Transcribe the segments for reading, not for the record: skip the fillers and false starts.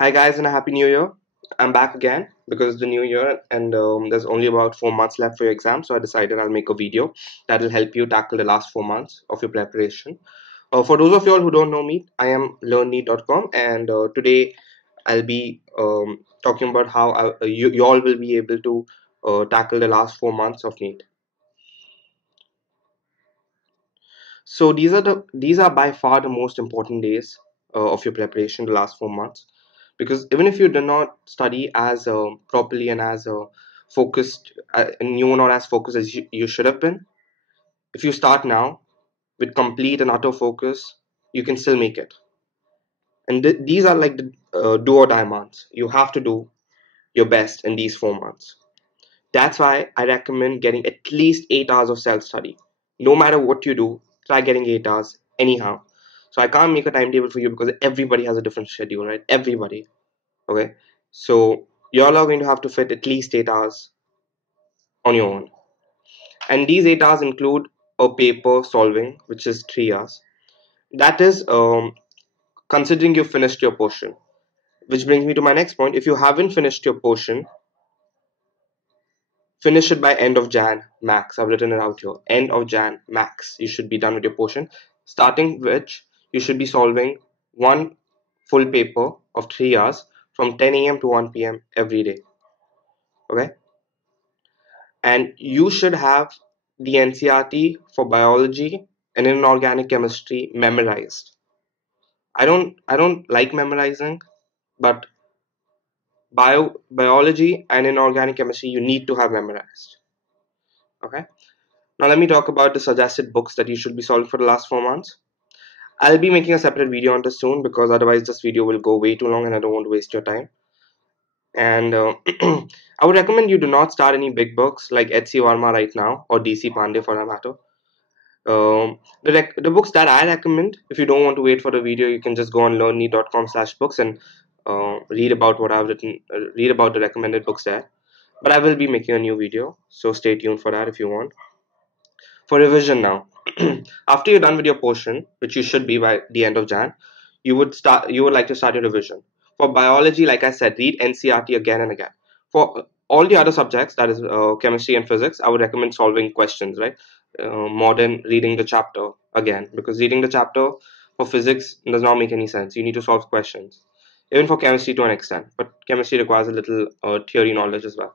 Hi guys, and a happy new year. I'm back again because it's the new year and there's only about 4 months left for your exam. So I decided I'll make a video that will help you tackle the last 4 months of your preparation. For those of you all who don't know me, I am learnneet.com, and today I'll be talking about how you all will be able to tackle the last 4 months of Neet. So these are by far the most important days of your preparation, the last 4 months, because even if you do not study as properly and as focused, and you are not as focused as you should have been, if you start now with complete and utter focus, you can still make it. And these are like the do or die months. You have to do your best in these 4 months. That's why I recommend getting at least 8 hours of self study. No matter what you do, try getting 8 hours anyhow. So I can't make a timetable for you because everybody has a different schedule, right? Everybody. Okay. So y'all are going to have to fit at least 8 hours on your own. And these 8 hours include a paper solving, which is 3 hours. That is considering you finished your portion. Which brings me to my next point. If you haven't finished your portion, finish it by end of Jan max. I've written it out here. End of Jan max. You should be done with your portion. Starting which you should be solving one full paper of 3 hours from 10 a.m. to 1 p.m. every day. Okay, and you should have the NCRT for biology and inorganic chemistry memorized. I don't like memorizing, but biology and inorganic chemistry you need to have memorized. Okay. Now let me talk about the suggested books that you should be solving for the last 4 months. I'll be making a separate video on this soon because otherwise this video will go way too long and I don't want to waste your time. And I would recommend you do not start any big books like H.C. Verma right now or D.C. Pandey for that matter. The books that I recommend, if you don't want to wait for the video, you can just go on learnneet.com/books and read about what I've written, read about the recommended books there. But I will be making a new video, so stay tuned for that if you want. For revision now, after you're done with your portion, which you should be by the end of Jan, you would like to start your revision. For biology, like I said, read NCRT again and again. For all the other subjects, that is chemistry and physics, I would recommend solving questions, right? More than reading the chapter again, because reading the chapter for physics does not make any sense. You need to solve questions, even for chemistry to an extent, but chemistry requires a little theory knowledge as well.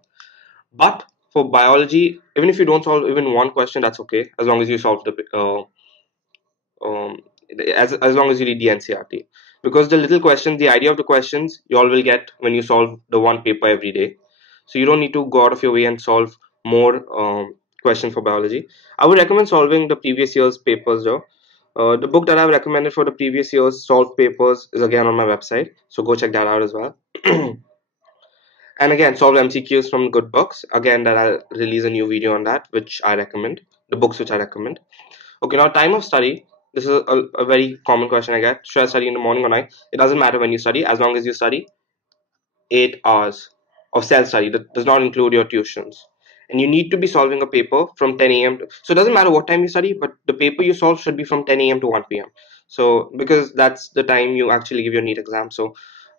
But for biology, even if you don't solve even one question, that's okay, as long as you solve the um, as long as you read the NCRT. Because the little questions, the idea of the questions, you all will get when you solve the one paper every day. So you don't need to go out of your way and solve more questions for biology. I would recommend solving the previous year's papers though. The book that I've recommended for the previous year's solved papers is again on my website, so go check that out as well. And again, solve MCQs from good books. Again, that I'll release a new video on that, which I recommend. The books which I recommend. Okay, now time of study. This is a very common question I get. Should I study in the morning or night? It doesn't matter when you study, as long as you study 8 hours of self-study. That does not include your tuitions. And you need to be solving a paper from 10 a.m. So it doesn't matter what time you study, but the paper you solve should be from 10 a.m. to 1 p.m. So because that's the time you actually give your NEET exam. So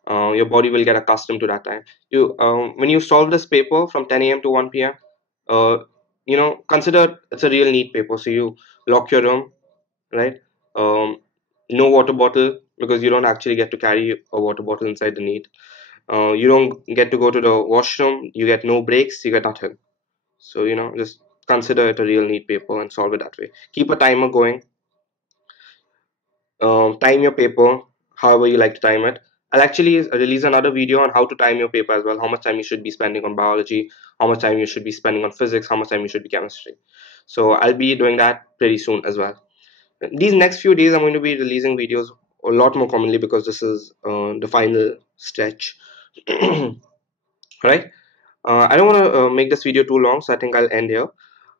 your body will get accustomed to that time. You when you solve this paper from 10 a.m. to 1 p.m., uh, consider it's a real NEET paper. So you lock your room, right? Um, no water bottle because you don't actually get to carry a water bottle inside the NEET. You don't get to go to the washroom. You get no breaks. You get nothing. So just consider it a real NEET paper and solve it that way. Keep a timer going. Time your paper however you like to time it. I'll actually release another video on how to time your paper as well, how much time you should be spending on biology, how much time you should be spending on physics, how much time you should be chemistry. So I'll be doing that pretty soon as well. These next few days I'm going to be releasing videos a lot more commonly because this is the final stretch. Right. I don't want to make this video too long, so I think I'll end here.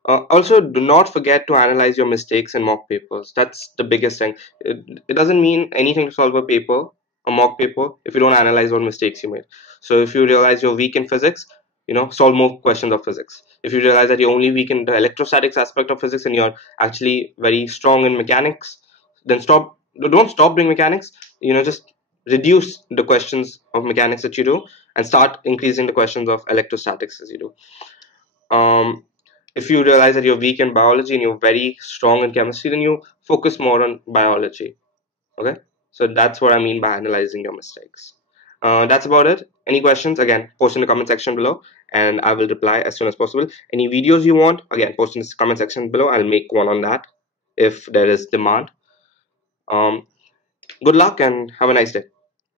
Also, do not forget to analyze your mistakes in mock papers. That's the biggest thing. It doesn't mean anything to solve a mock paper, if you don't analyze what mistakes you made. So if you realize you're weak in physics, solve more questions of physics. If you realize that you're only weak in the electrostatics aspect of physics and you're actually very strong in mechanics, then don't stop doing mechanics. Just reduce the questions of mechanics that you do and start increasing the questions of electrostatics as you do. If you realize that you're weak in biology and you're very strong in chemistry, then you focus more on biology. Okay, so that's what I mean by analyzing your mistakes. That's about it. Any questions, again, post in the comment section below and I will reply as soon as possible. Any videos you want, again, post in the comment section below. I'll make one on that if there is demand. um, Good luck and have a nice day.